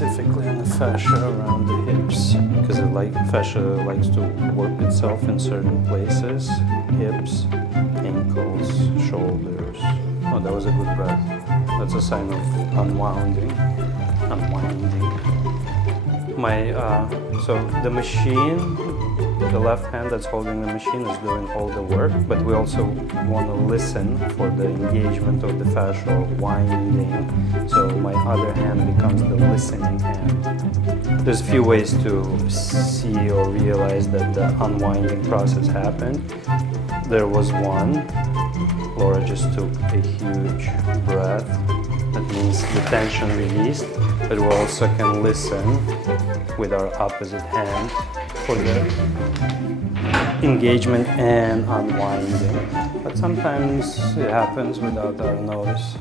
specifically on the fascia around the hips, because fascia likes to work itself in certain places: hips, ankles, shoulders. Oh, that was a good breath. That's a sign of unwinding. So the machine, the left hand that's holding the machine is doing all the work, but we also want to listen for the engagement of the fascial winding. So my other hand becomes the listening hand. There's a few ways to see or realize that the unwinding process happened. There was one. Laura just took a huge breath. That means the tension released, but we also can listen with our opposite hand for the engagement and unwinding. But sometimes it happens without our notice.